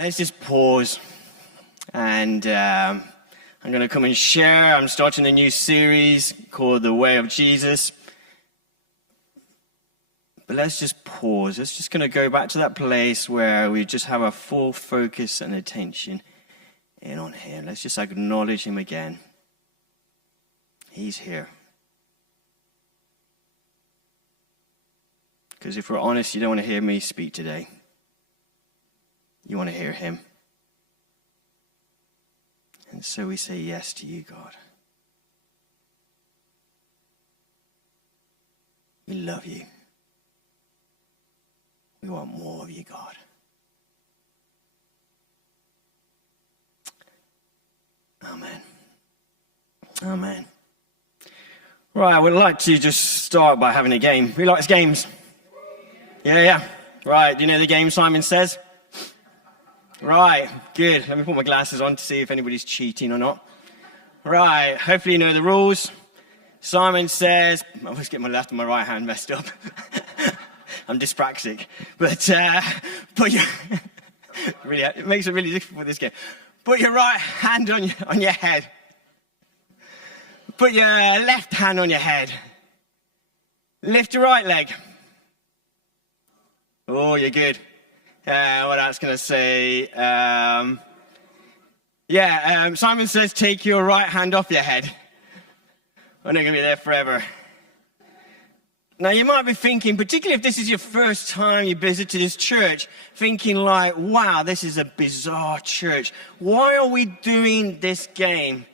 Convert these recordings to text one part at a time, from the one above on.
Let's just pause, and I'm going to come and share. I'm starting a new series called The Way of Jesus. But let's just pause. Let's just going to go back to that place where we just have our full focus and attention in on Him. Let's just acknowledge Him again. He's here. Because if we're honest, you don't want to hear me speak today. You want to hear Him. And so we say yes to you, God. We love you. We want more of you, God. Amen. Amen. Right, I would like to just start by having a game. Who likes games? Yeah. Right, do you know the game Simon Says? Right, good. Let me put my glasses on to see if anybody's cheating or not. Right, hopefully you know the rules. Simon Says, I always get my left and my right hand messed up. I'm dyspraxic. But really, it makes it really difficult for this game. Put your right hand on your head. Put your left hand on your head. Lift your right leg. Oh, you're good. What else can I say? Simon Says, take your right hand off your head. We're not going to be there forever. Now, you might be thinking, particularly if this is your first time you visited this church, thinking like, wow, this is a bizarre church. Why are we doing this game?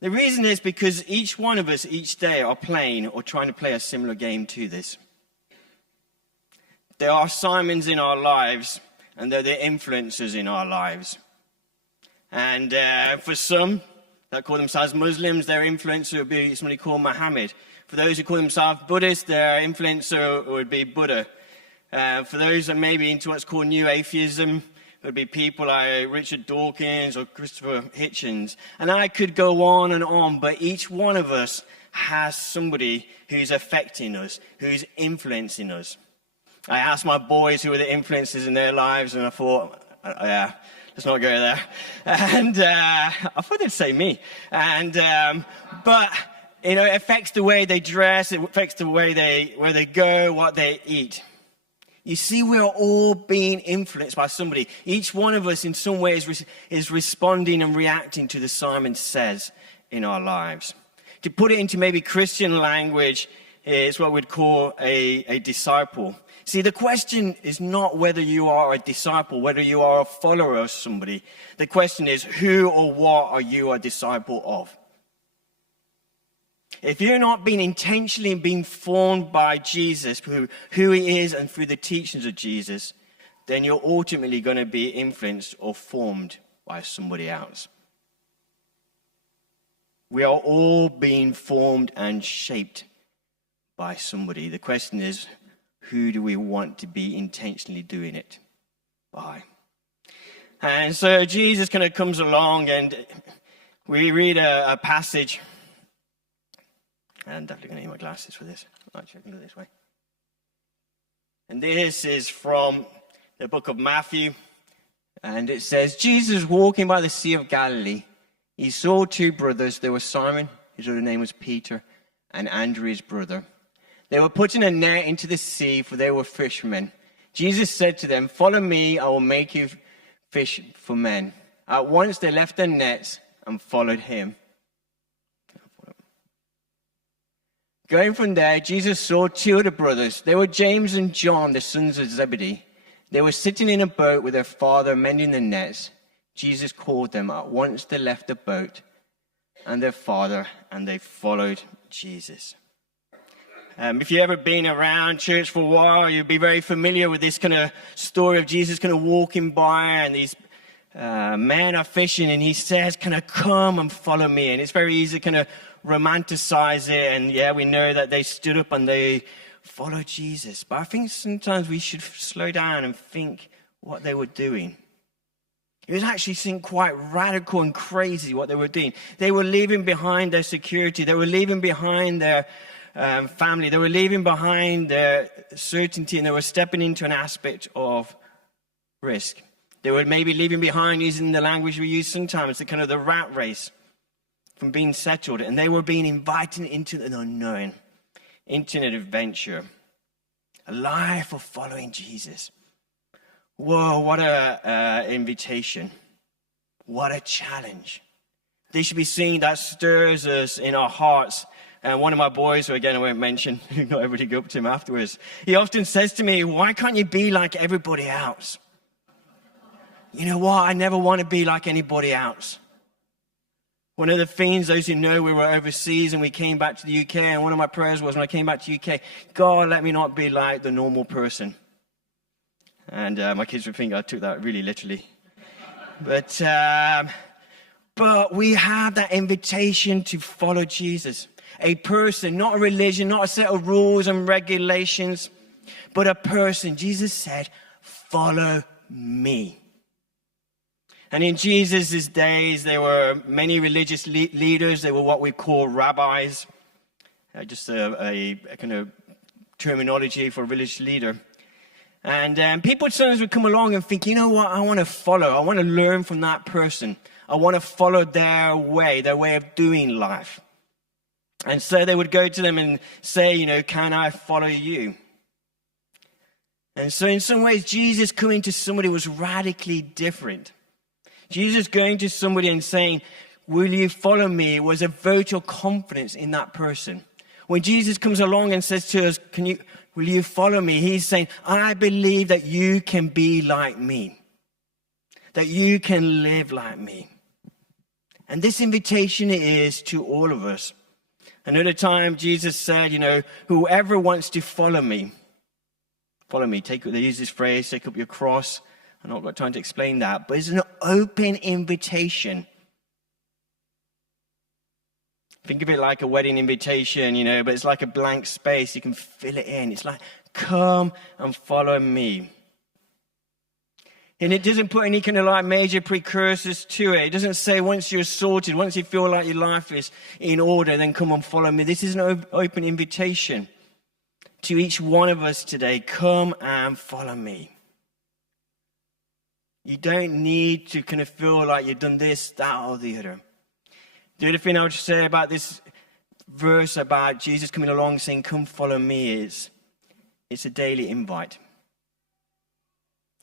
The reason is because each one of us each day are playing or trying to play a similar game to this. There are Simons in our lives, and they're the influencers in our lives. And for some that call themselves Muslims, their influencer would be somebody called Muhammad. For those who call themselves Buddhists, their influencer would be Buddha. For those that may be into what's called New Atheism, it would be people like Richard Dawkins or Christopher Hitchens. And I could go on, but each one of us has somebody who's affecting us, who's influencing us. I asked my boys who were the influences in their lives, and I thought, let's not go there. And I thought they'd say me. But it affects the way they dress. It affects the way where they go, what they eat. You see, we are all being influenced by somebody. Each one of us, in some ways, is responding and reacting to the Simon Says in our lives. To put it into maybe Christian language, is what we'd call a disciple. See, the question is not whether you are a disciple, whether you are a follower of somebody. The question is, who or what are you a disciple of? If you're not being intentionally being formed by Jesus, who He is, and through the teachings of Jesus, then you're ultimately going to be influenced or formed by somebody else. We are all being formed and shaped by somebody. The question is, who do we want to be intentionally doing it by? And so Jesus kind of comes along, and we read a passage. I'm definitely going to need my glasses for this. Actually, I can go this way. And this is from the book of Matthew. And it says, Jesus walking by the Sea of Galilee, he saw two brothers. There was Simon, his other name was Peter, and Andrew, his brother. They were putting a net into the sea, for they were fishermen. Jesus said to them, follow me, I will make you fish for men. At once they left their nets and followed him. Going from there, Jesus saw two of the brothers. They were James and John, the sons of Zebedee. They were sitting in a boat with their father, mending the nets. Jesus called them. At once they left the boat and their father, and they followed Jesus. If you've ever been around church for a while, you'll be very familiar with this kind of story of Jesus kind of walking by, and these men are fishing, and he says, kind of come and follow me. And it's very easy to kind of romanticize it, and we know that they stood up and they followed Jesus. But I think sometimes we should slow down and think what they were doing. It was actually quite radical and crazy what they were doing. They were leaving behind their security. They were leaving behind their family. They were leaving behind their certainty, and they were stepping into an aspect of risk. They were maybe leaving behind, using the language we use sometimes, the kind of the rat race from being settled. And they were being invited into an unknown, into an adventure, a life of following Jesus. Whoa, what a invitation. What a challenge. They should be seeing that stirs us in our hearts. And one of my boys, who again I won't mention, who got everybody go up to him afterwards, he often says to me, why can't you be like everybody else? You know what? I never want to be like anybody else. One of the things, those who know, we were overseas and we came back to the UK, and one of my prayers was when I came back to the UK, God, let me not be like the normal person. And my kids would think I took that really literally. But we have that invitation to follow Jesus. A person, not a religion, not a set of rules and regulations, but a person. Jesus said, follow me. And in Jesus' days, there were many religious leaders. They were what we call rabbis, just a kind of terminology for a religious leader. And people sometimes would come along and think, you know what, I want to follow. I want to learn from that person. I want to follow their way of doing life. And so they would go to them and say, you know, can I follow you? And so in some ways, Jesus coming to somebody was radically different. Jesus going to somebody and saying, will you follow me, was a vote of confidence in that person. When Jesus comes along and says to us, will you follow me? He's saying, I believe that you can be like me, that you can live like me. And this invitation is to all of us. Another time Jesus said, you know, whoever wants to follow me. They use this phrase, take up your cross. I've not got time to explain that, but it's an open invitation. Think of it like a wedding invitation, you know, but it's like a blank space. You can fill it in. It's like, come and follow me. And it doesn't put any kind of like major precursors to it. It doesn't say once you're sorted, once you feel like your life is in order, then come and follow me. This is an open invitation to each one of us today. Come and follow me. You don't need to kind of feel like you've done this, that, or the other. The other thing I would say about this verse about Jesus coming along saying, come follow me, is it's a daily invite.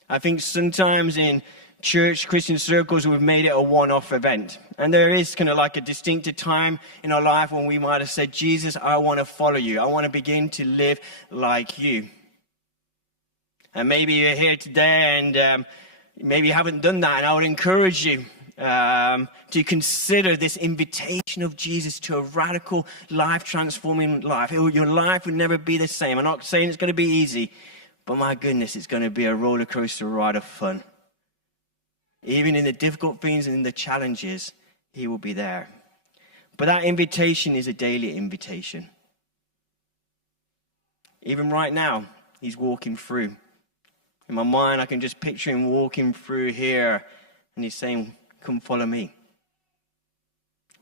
I think sometimes in church, Christian circles, we've made it a one-off event. And there is kind of like a distinctive time in our life when we might have said, Jesus, I want to follow you. I want to begin to live like you. And maybe you're here today and maybe you haven't done that, and I would encourage you to consider this invitation of Jesus to a radical, life-transforming life. Your life will never be the same. I'm not saying it's going to be easy, but my goodness, it's going to be a roller coaster ride of fun. Even in the difficult things and in the challenges, he will be there. But that invitation is a daily invitation. Even right now, he's walking through. In my mind, I can just picture him walking through here, and he's saying, come follow me.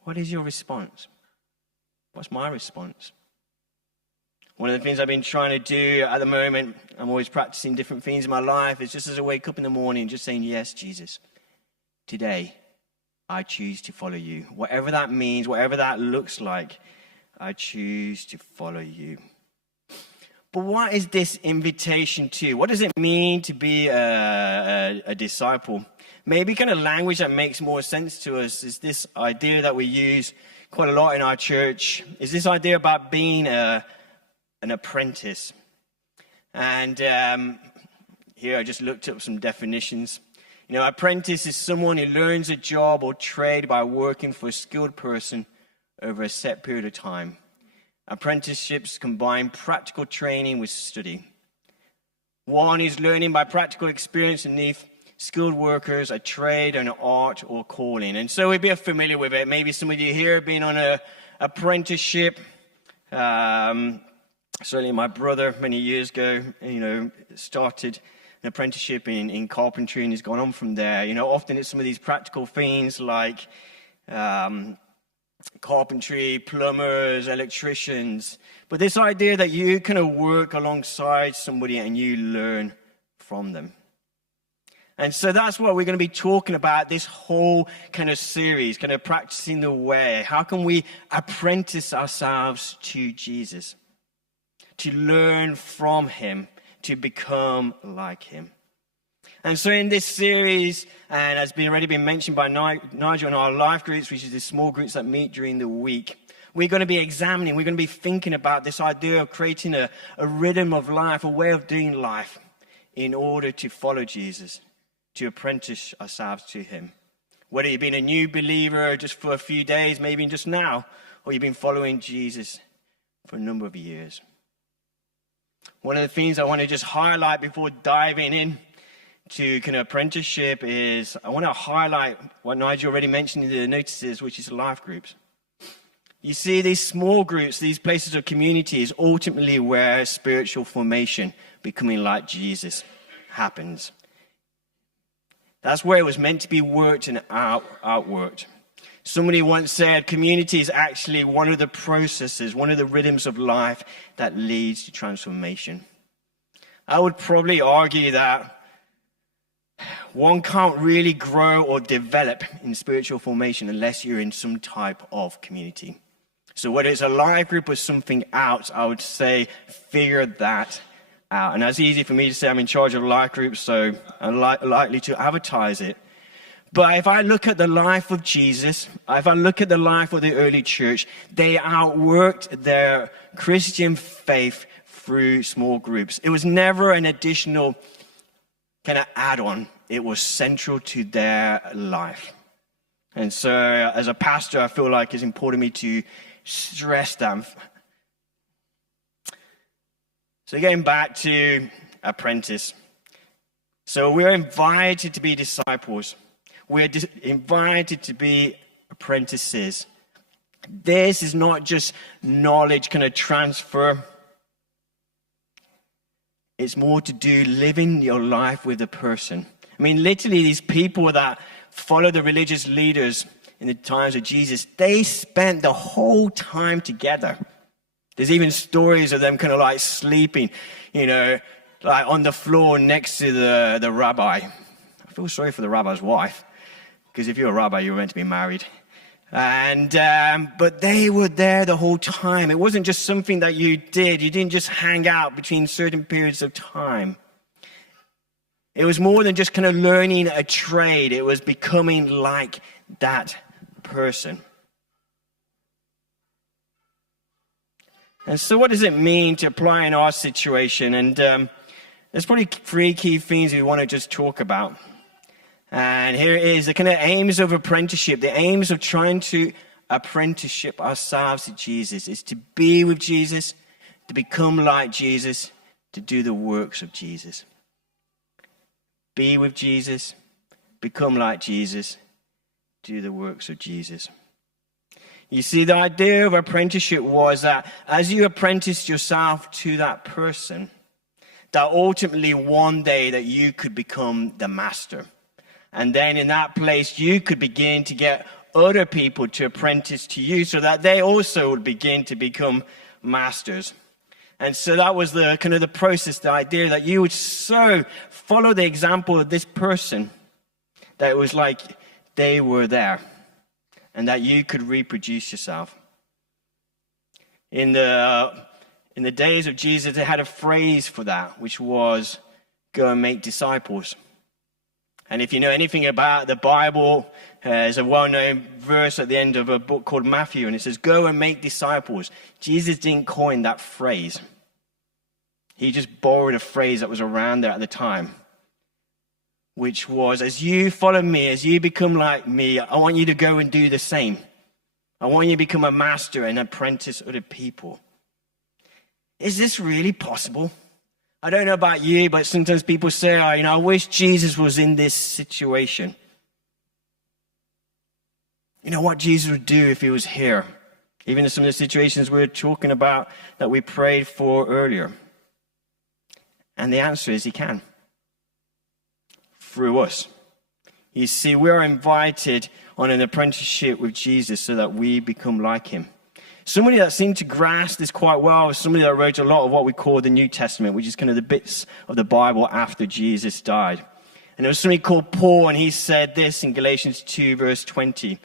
What is your response? What's my response? One of the things I've been trying to do at the moment, I'm always practicing different things in my life, is just as I wake up in the morning, just saying, yes, Jesus, today I choose to follow you. Whatever that means, whatever that looks like, I choose to follow you. But what is this invitation to? What does it mean to be a disciple? Maybe kind of language that makes more sense to us is this idea that we use quite a lot in our church, is this idea about being an apprentice. And here I just looked up some definitions. You know, apprentice is someone who learns a job or trade by working for a skilled person over a set period of time. Apprenticeships combine practical training with study. One is learning by practical experience and skilled workers, a trade, an art, or calling. And so we'd be familiar with it. Maybe some of you here have been on an apprenticeship. Certainly my brother, many years ago, started an apprenticeship in carpentry and has gone on from there. Often it's some of these practical things like carpentry, plumbers, electricians. But this idea that you kind of work alongside somebody and you learn from them. And so that's what we're going to be talking about this whole kind of series, kind of practicing the way. How can we apprentice ourselves to Jesus? To learn from him, to become like him. And so in this series, and has already been mentioned by Nigel in our life groups, which is the small groups that meet during the week, we're going to be examining, we're going to be thinking about this idea of creating a rhythm of life, a way of doing life in order to follow Jesus, to apprentice ourselves to him. Whether you've been a new believer just for a few days, maybe just now, or you've been following Jesus for a number of years. One of the things I want to just highlight before diving in to kind of apprenticeship is I want to highlight what Nigel already mentioned in the notices, which is life groups. You see, these small groups, these places of community is ultimately where spiritual formation, becoming like Jesus, happens. That's where it was meant to be worked and outworked. Somebody once said community is actually one of the processes, one of the rhythms of life that leads to transformation. I would probably argue that one can't really grow or develop in spiritual formation unless you're in some type of community. So whether it's a life group or something else, I would say figure that out. And that's easy for me to say. I'm in charge of life groups, so I'm likely to advertise it. But if I look at the life of Jesus, if I look at the life of the early church, they outworked their Christian faith through small groups. It was never an additional kind of add-on. It was central to their life. And so as a pastor, I feel like it's important to me to stress that. So getting back to apprentice. So we're invited to be disciples. We're invited to be apprentices. This is not just knowledge kind of transfer. It's more to do living your life with a person. I mean, literally these people that follow the religious leaders in the times of Jesus, they spent the whole time together. There's even stories of them kind of like sleeping, like on the floor next to the rabbi. I feel sorry for the rabbi's wife, because if you're a rabbi, you're meant to be married. And but they were there the whole time. It wasn't just something that you did. You didn't just hang out between certain periods of time. It was more than just kind of learning a trade. It was becoming like that person. And so what does it mean to apply in our situation? And there's probably three key things we want to just talk about. And here it is, the kind of aims of apprenticeship, the aims of trying to apprenticeship ourselves to Jesus is to be with Jesus, to become like Jesus, to do the works of Jesus. Be with Jesus, become like Jesus, do the works of Jesus. You see, the idea of apprenticeship was that as you apprenticed yourself to that person, that ultimately one day that you could become the master. And then in that place, you could begin to get other people to apprentice to you so that they also would begin to become masters. And so that was the kind of the process, the idea that you would so follow the example of this person that it was like they were there and that you could reproduce yourself. In the days of Jesus, they had a phrase for that, which was go and make disciples. And if you know anything about the Bible, there's a well-known verse at the end of a book called Matthew, and it says, go and make disciples. Jesus didn't coin that phrase. He just borrowed a phrase that was around there at the time, which was, as you follow me, as you become like me, I want you to go and do the same. I want you to become a master and apprentice other people. Is this really possible? I don't know about you, but sometimes people say, I wish Jesus was in this situation. You know what Jesus would do if he was here? Even in some of the situations we were talking about that we prayed for earlier. And the answer is he can. Through us. You see, we are invited on an apprenticeship with Jesus so that we become like him. Somebody that seemed to grasp this quite well was somebody that wrote a lot of what we call the New Testament, which is kind of the bits of the Bible after Jesus died. And there was somebody called Paul, and he said this in Galatians 2, verse 20.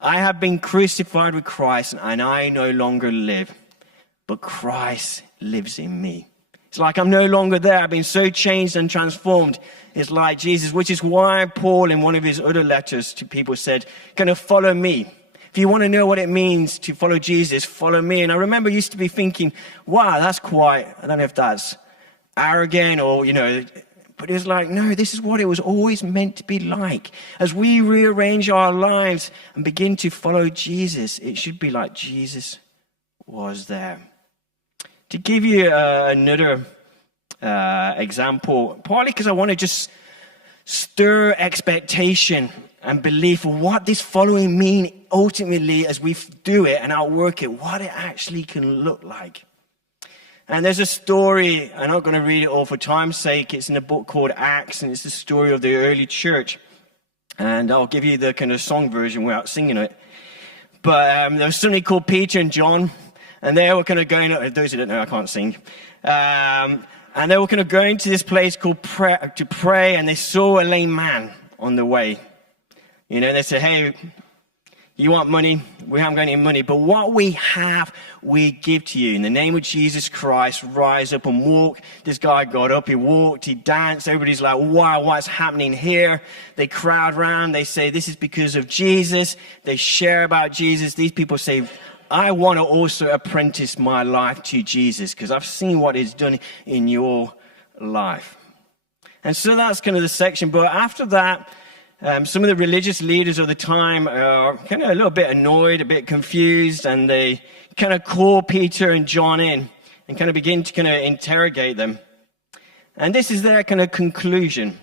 I have been crucified with Christ, and I no longer live, but Christ lives in me. It's like I'm no longer there. I've been so changed and transformed. It's like Jesus, which is why Paul, in one of his other letters to people, said, "Kind of follow me. If you want to know what it means to follow Jesus, follow me." And I remember I used to be thinking, wow, that's quite, I don't know if that's arrogant or, but it's like, no, this is what it was always meant to be like. As we rearrange our lives and begin to follow Jesus, it should be like Jesus was there. To give you another example, partly because I want to just stir expectation and belief of what this following mean ultimately as we do it and outwork it, what it actually can look like. And there's a story, I'm not going to read it all for time's sake. It's in a book called Acts, and it's the story of the early church. And I'll give you the kind of song version without singing it. But there was somebody called Peter and John, and they were kind of going, those who don't know, I can't sing. And they were kind of going to this place called to pray, and they saw a lame man on the way. They said, hey, you want money? We haven't got any money. But what we have, we give to you. In the name of Jesus Christ, rise up and walk. This guy got up, he walked, he danced. Everybody's like, wow, what's happening here? They crowd around. They say, this is because of Jesus. They share about Jesus. These people say, I want to also apprentice my life to Jesus because I've seen what he's done in your life. And so that's kind of the section. But after that, some of the religious leaders of the time are kind of a little bit annoyed, a bit confused, and they kind of call Peter and John in and kind of begin to kind of interrogate them. And this is their kind of conclusion.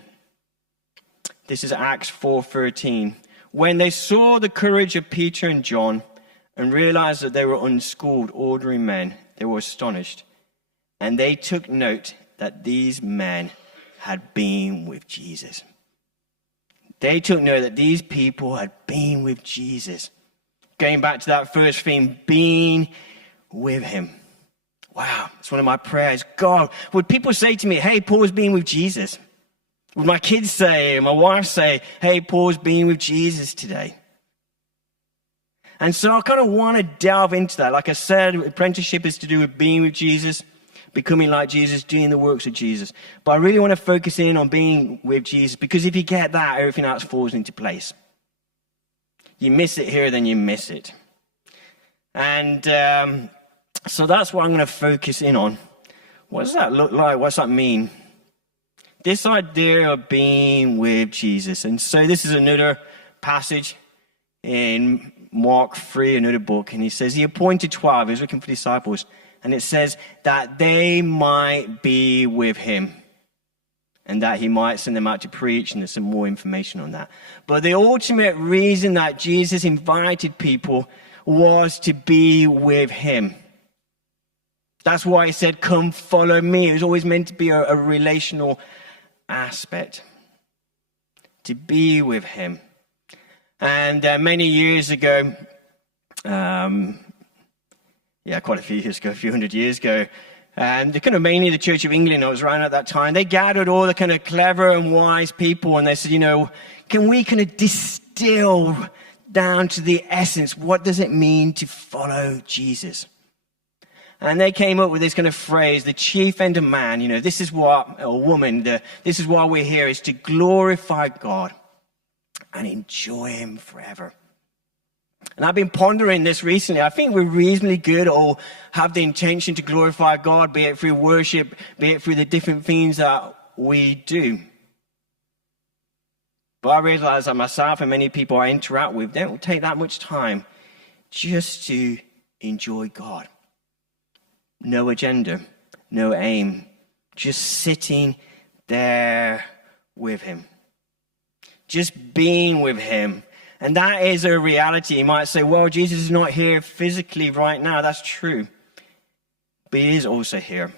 This is Acts 4:13. When they saw the courage of Peter and John and realized that they were unschooled, ordinary men, they were astonished. And they took note that these men had been with Jesus. They took note that these people had been with Jesus. Going back to that first theme, being with him. Wow, it's one of my prayers. God, would people say to me, hey, Paul's been with Jesus? Would my kids say, my wife say, hey, Paul's been with Jesus today? And so I kind of want to delve into that. Like I said, apprenticeship is to do with being with Jesus, becoming like Jesus, doing the works of Jesus. But I really want to focus in on being with Jesus, because if you get that, everything else falls into place. You miss it here, then you miss it. And so that's what I'm going to focus in on. What does that look like? What does that mean? This idea of being with Jesus. And so this is another passage in Mark 3, another book. And he says he appointed 12. He was looking for disciples. And it says that they might be with him and that he might send them out to preach. And there's some more information on that. But the ultimate reason that Jesus invited people was to be with him. That's why he said, come follow me. It was always meant to be a relational aspect. To be with him. And many years ago, quite a few years ago, a few hundred years ago. And the kind of mainly the Church of England, I was around at that time, they gathered all the kind of clever and wise people, and they said, can we kind of distill down to the essence, what does it mean to follow Jesus? And they came up with this kind of phrase, the chief end of man, this is what, or woman, this is why we're here, is to glorify God and enjoy him forever. And I've been pondering this recently. I think we're reasonably good or have the intention to glorify God, be it through worship, be it through the different things that we do. But I realize that myself and many people I interact with, they don't take that much time just to enjoy God. No agenda, no aim, just sitting there with him. Just being with him. And that is a reality. You might say, well, Jesus is not here physically right now. That's true. But he is also here.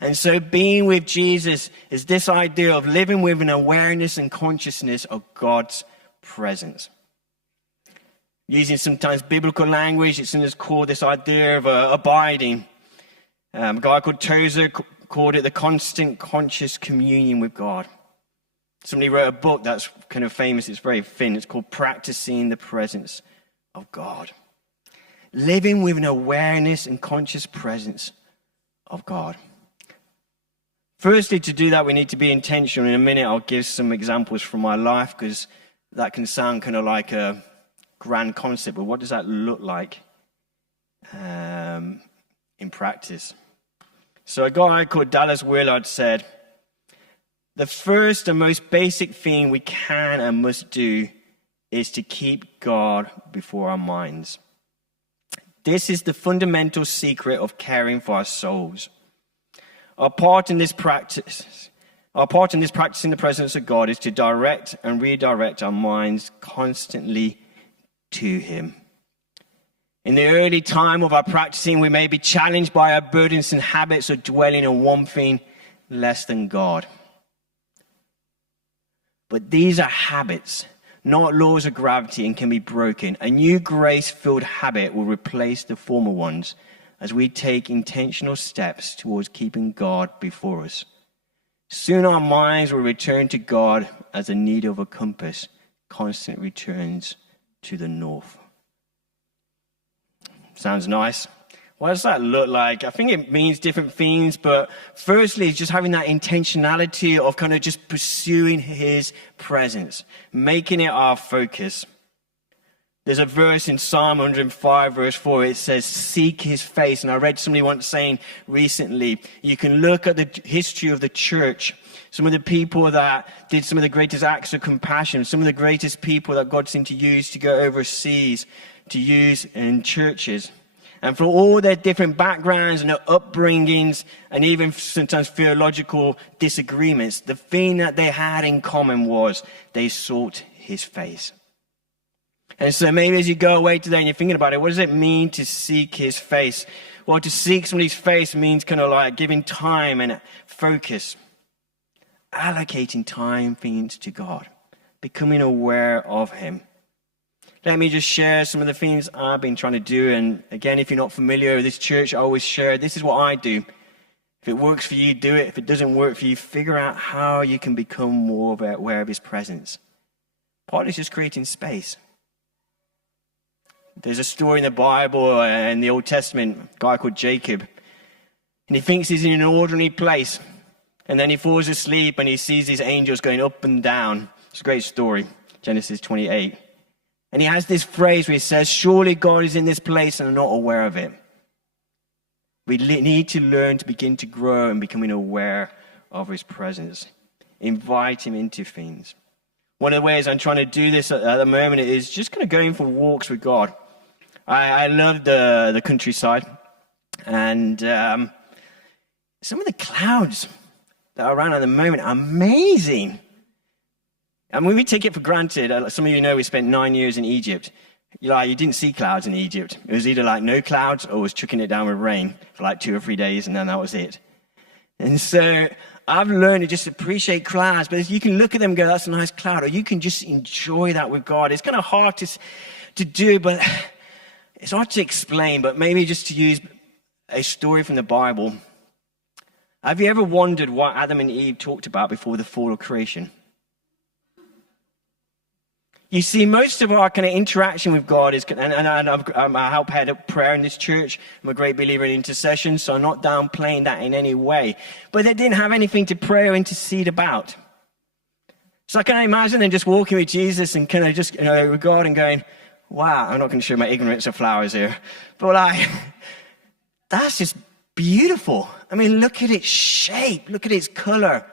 And so being with Jesus is this idea of living with an awareness and consciousness of God's presence. Using sometimes biblical language, it's called this idea of abiding. A guy called Tozer called it the constant conscious communion with God. Somebody wrote a book that's kind of famous. It's very thin. It's called Practicing the Presence of God. Living with an awareness and conscious presence of God. Firstly, to do that, we need to be intentional. In a minute, I'll give some examples from my life, because that can sound kind of like a grand concept, but what does that look like in practice? So a guy called Dallas Willard said, the first and most basic thing we can and must do is to keep God before our minds. This is the fundamental secret of caring for our souls. Our part in this practicing the presence of God is to direct and redirect our minds constantly to Him. In the early time of our practicing, we may be challenged by our burdensome habits of dwelling on one thing less than God. But these are habits, not laws of gravity, and can be broken. A new grace-filled habit will replace the former ones as we take intentional steps towards keeping God before us. Soon our minds will return to God as the needle of a compass constantly returns to the north. Sounds nice. What does that look like? I think it means different things, but firstly, it's just having that intentionality of kind of just pursuing His presence, making it our focus. There's a verse in Psalm 105, verse 4, it says, seek His face. And I read somebody once saying recently, you can look at the history of the church, some of the people that did some of the greatest acts of compassion, some of the greatest people that God seemed to use to go overseas, to use in churches. And for all their different backgrounds and their upbringings and even sometimes theological disagreements, the thing that they had in common was they sought His face. And so maybe as you go away today and you're thinking about it, what does it mean to seek His face? Well, to seek somebody's face means kind of like giving time and focus, allocating time, things to God, becoming aware of Him. Let me just share some of the things I've been trying to do. And again, if you're not familiar with this church, I always share, this is what I do. If it works for you, do it. If it doesn't work for you, figure out how you can become more aware of His presence. Partly is just creating space. There's a story in the Bible, in the Old Testament, a guy called Jacob. And he thinks he's in an ordinary place. And then he falls asleep and he sees these angels going up and down. It's a great story, Genesis 28. And he has this phrase where he says, surely God is in this place and I'm not aware of it. We need to learn to begin to grow and becoming aware of His presence. Invite Him into things. One of the ways I'm trying to do this at the moment is just kind of going for walks with God. I love the countryside. And some of the clouds that are around at the moment are amazing. And when we take it for granted, some of you know we spent 9 years in Egypt. You didn't see clouds in Egypt. It was either like no clouds or it was chucking it down with rain for like 2 or 3 days, and then that was it. And so I've learned to just appreciate clouds, but you can look at them and go, that's a nice cloud, or you can just enjoy that with God. It's kind of hard to do, but it's hard to explain, but maybe just to use a story from the Bible. Have you ever wondered what Adam and Eve talked about before the fall of creation? You see, most of our kind of interaction with God is, and I help head up prayer in this church. I'm a great believer in intercession, so I'm not downplaying that in any way. But they didn't have anything to pray or intercede about. So I can imagine them just walking with Jesus and kind of just, with God and going, wow, I'm not going to show my ignorance of flowers here. But that's just beautiful. I mean, look at its shape. Look at its color.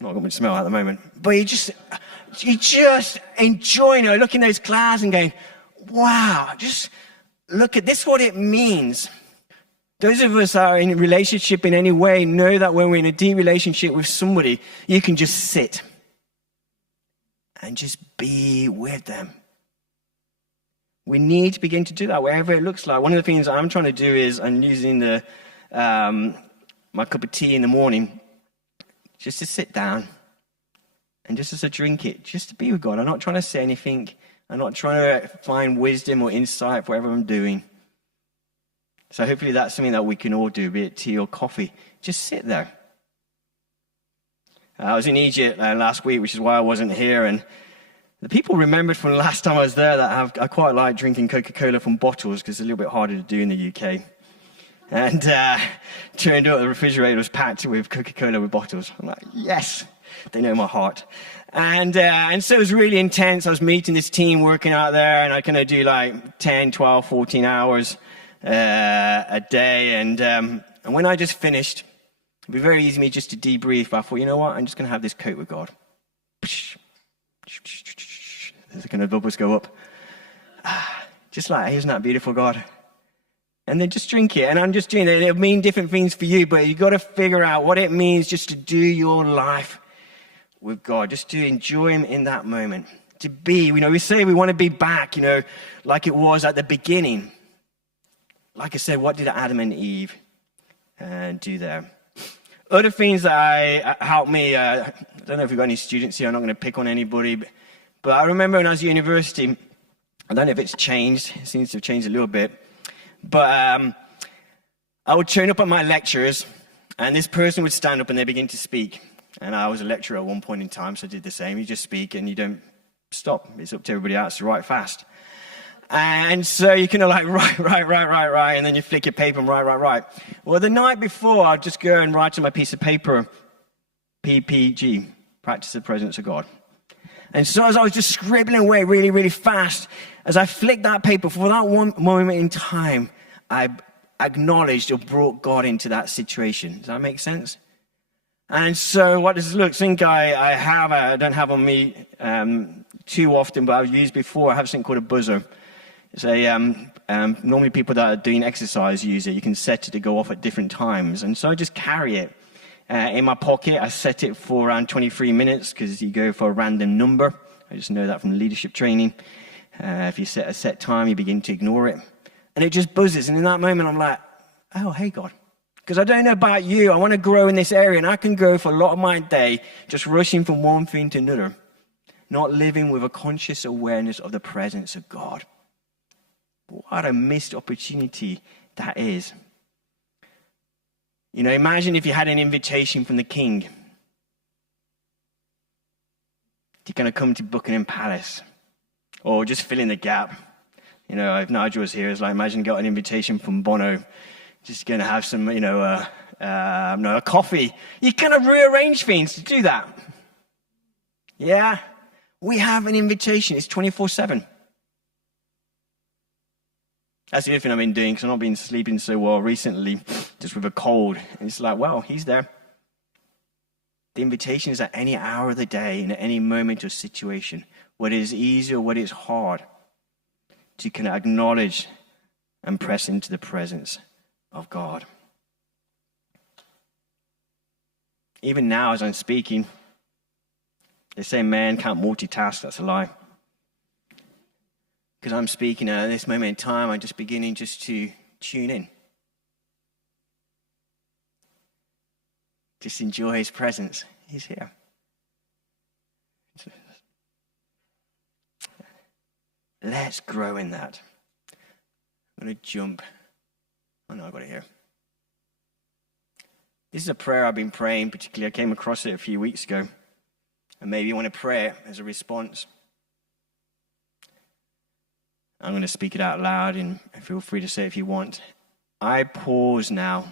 Not got much smell at the moment, but you just enjoying it, looking at those clouds and going, wow, just look at this, what it means. Those of us that are in a relationship in any way know that when we're in a deep relationship with somebody, you can just sit and just be with them. We need to begin to do that wherever it looks like. One of the things I'm trying to do is I'm using my cup of tea in the morning just to sit down and just as to drink it, just to be with God. I'm not trying to say anything. I'm not trying to find wisdom or insight for whatever I'm doing. So hopefully that's something that we can all do, be it tea or coffee. Just sit there I was in Egypt last week, which is why I wasn't here, and the people remembered from the last time I was there that I quite like drinking Coca-Cola from bottles because it's a little bit harder to do in the UK. And turned out the refrigerator was packed with Coca-Cola with bottles. I'm like, yes, they know my heart. And so it was really intense. I was meeting this team working out there, and I kind of do like 10, 12, 14 hours a day. And when I just finished, it'd be very easy for me just to debrief. But I thought, you know what? I'm just going to have this coat with God. There's kind of bubbles go up. Just like, isn't that beautiful, God? And then just drink it. And I'm just doing it. It'll mean different things for you, but you've got to figure out what it means just to do your life with God, just to enjoy him in that moment. To be, we say we want to be back, like it was at the beginning. Like I said, what did Adam and Eve do there? Other things that helped me, I don't know if we've got any students here, I'm not going to pick on anybody, but I remember when I was at university, I don't know if it's changed, it seems to have changed a little bit, but I would turn up at my lectures, and this person would stand up and they begin to speak. And I was a lecturer at one point in time, so I did the same. You just speak and you don't stop. It's up to everybody else to write fast. And so you kind of like write, and then you flick your paper and write. Well, the night before, I'd just go and write on my piece of paper, PPG, practice the presence of God. And so as I was just scribbling away really, really fast, as I flicked that paper, for that one moment in time, I acknowledged or brought God into that situation. Does that make sense? And so what does it look? Think I don't have on me too often, but I've used before. I have something called a buzzer. It's normally people that are doing exercise use it. You can set it to go off at different times. And so I just carry it in my pocket. I set it for around 23 minutes because you go for a random number. I just know that from leadership training. If you set a set time, you begin to ignore it. And it just buzzes. And in that moment, I'm like, oh, hey, God. Because I don't know about you, I want to grow in this area, and I can go for a lot of my day just rushing from one thing to another, not living with a conscious awareness of the presence of God. What a missed opportunity that is. Imagine if you had an invitation from the king to kind of come to Buckingham Palace, or just fill in the gap. If Nigel was here, it's like, imagine you got an invitation from Bono, just going to have some, a coffee. You kind of rearrange things to do that. Yeah? We have an invitation. It's 24/7. That's the other thing I've been doing, because I've not been sleeping so well recently, just with a cold. And it's like, well, he's there. The invitation is at any hour of the day, and at any moment or situation, whether it's easy or whether it's hard, to kind of acknowledge and press into the presence of God. Even now, as I'm speaking, they say man can't multitask. That's a lie. Because I'm speaking at this moment in time, I'm just beginning just to tune in. Just enjoy his presence. He's here. Let's grow in that. I'm going to jump. Oh no, I got it here. This is a prayer I've been praying, particularly I came across it a few weeks ago. And maybe you want to pray it as a response. I'm going to speak it out loud, and feel free to say it if you want. I pause now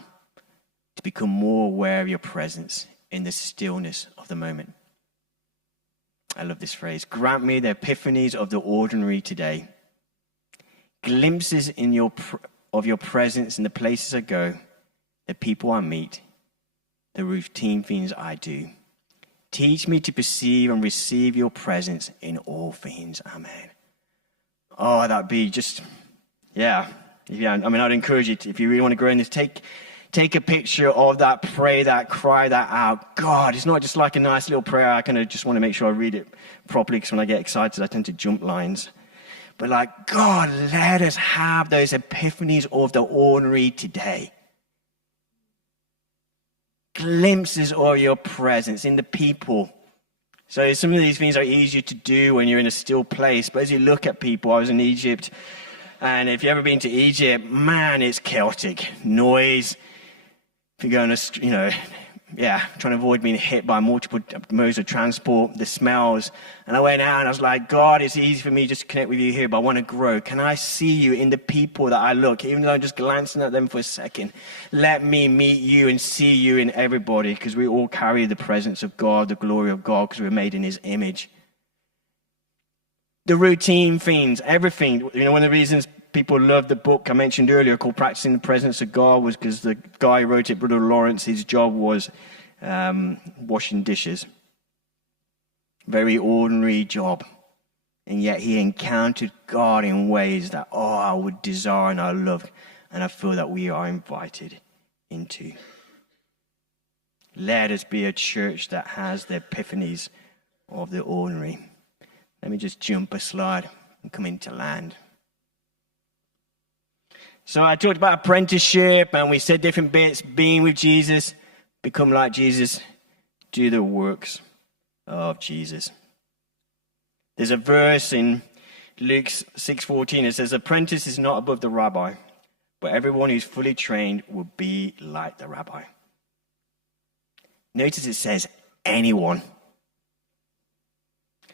to become more aware of your presence in the stillness of the moment. I love this phrase. Grant me the epiphanies of the ordinary today. Glimpses of your presence in the places I go, the people I meet, the routine things I do. Teach me to perceive and receive your presence in all things. Amen. Oh, that'd be just, yeah. I'd encourage you, if you really want to grow in this, take a picture of that, pray that, cry that out. God, it's not just like a nice little prayer. I kind of just want to make sure I read it properly, because when I get excited, I tend to jump lines. But like, God, let us have those epiphanies of the ordinary today. Glimpses of your presence in the people. So some of these things are easier to do when you're in a still place. But as you look at people, I was in Egypt. And if you've ever been to Egypt, man, it's chaotic. Noise. If you go on trying to avoid being hit by multiple modes of transport, the smells. And I went out and I was like, God, it's easy for me just to connect with you here, but I want to grow. Can I see you in the people that I look, even though I'm just glancing at them for a second? Let me meet you and see you in everybody, because we all carry the presence of God, the glory of God, because we're made in his image. The routine things, everything. One of the reasons people love the book I mentioned earlier called Practicing the Presence of God was because the guy who wrote it, Brother Lawrence, his job was washing dishes. Very ordinary job. And yet he encountered God in ways that, I would desire and I love. And I feel that we are invited into. Let us be a church that has the epiphanies of the ordinary. Let me just jump a slide and come into land. So I talked about apprenticeship, and we said different bits. Being with Jesus, become like Jesus, do the works of Jesus. There's a verse in Luke 6:14. It says, apprentice is not above the rabbi, but everyone who's fully trained will be like the rabbi. Notice it says anyone.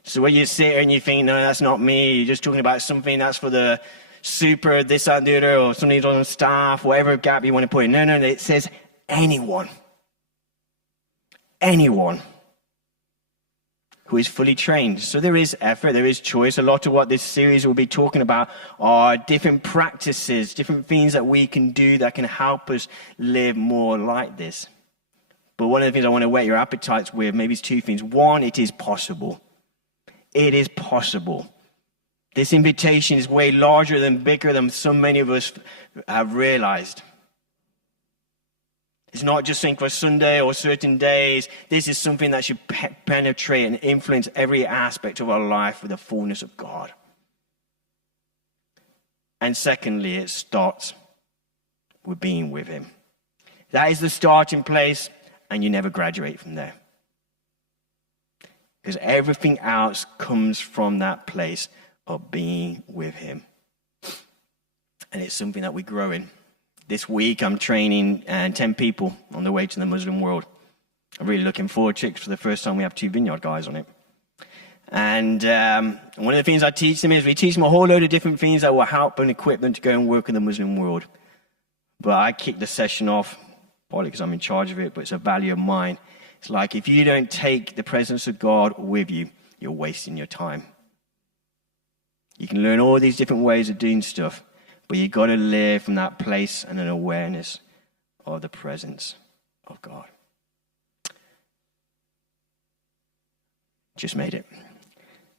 So when you sit here and you think, no, that's not me, you're just talking about something that's for the super, this, that, and the other, or somebody's on staff, whatever gap you want to put in. No, it says anyone. Anyone who is fully trained. So there is effort, there is choice. A lot of what this series will be talking about are different practices, different things that we can do that can help us live more like this. But one of the things I want to whet your appetites with, maybe it's two things. One, it is possible. It is possible. This invitation is way larger than bigger than so many of us have realized. It's not just something for Sunday or certain days. This is something that should penetrate and influence every aspect of our life with the fullness of God. And secondly, it starts with being with him. That is the starting place, and you never graduate from there. Because everything else comes from that place of being with him. And it's something that we grow in. This week I'm training 10 people on the way to the Muslim world. I'm really looking forward to it, because for the first time we have 2 vineyard guys on it. And one of the things I teach them is we teach them a whole load of different things that will help and equip them to go and work in the Muslim world. But I kick the session off, partly because I'm in charge of it, but it's a value of mine. It's like, if you don't take the presence of God with you, you're wasting your time. You can learn all these different ways of doing stuff, but you've got to live from that place and an awareness of the presence of God. Just made it.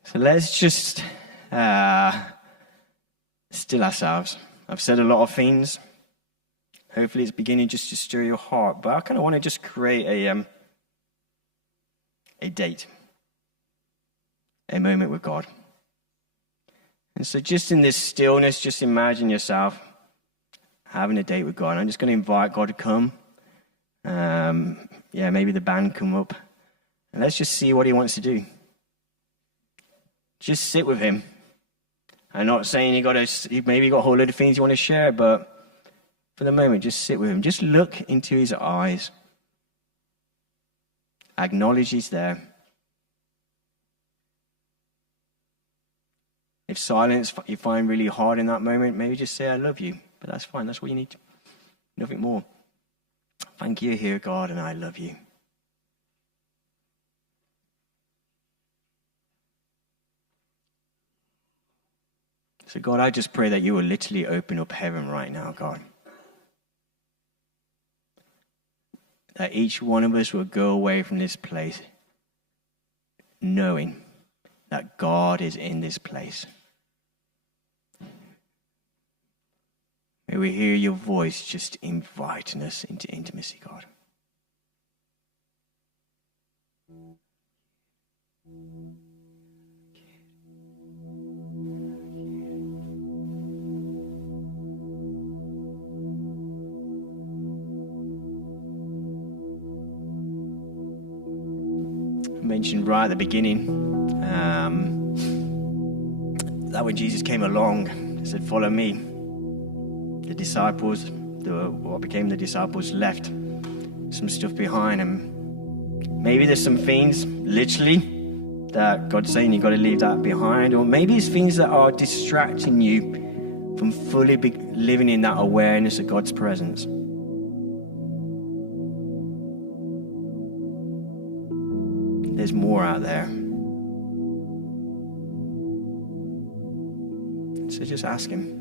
So let's just still ourselves. I've said a lot of things. Hopefully it's beginning just to stir your heart, but I kind of want to just create a date, a moment with God. And so just in this stillness, just imagine yourself having a date with God. I'm just going to invite God to come. Maybe the band come up. And let's just see what he wants to do. Just sit with him. I'm not saying you got a whole load of things you want to share, but for the moment, just sit with him. Just look into his eyes. Acknowledge he's there. If silence you find really hard in that moment, maybe just say, I love you. But that's fine. That's what you need. Nothing more. Thank you here, God, and I love you. So, God, I just pray that you will literally open up heaven right now, God. That each one of us will go away from this place knowing that God is in this place. May we hear your voice just inviting us into intimacy, God. I mentioned right at the beginning that when Jesus came along, he said, follow me. The disciples, what became the disciples, left some stuff behind, and maybe there's some things, literally, that God's saying you've got to leave that behind, or maybe it's things that are distracting you from fully living in that awareness of God's presence. There's more out there. So just ask him.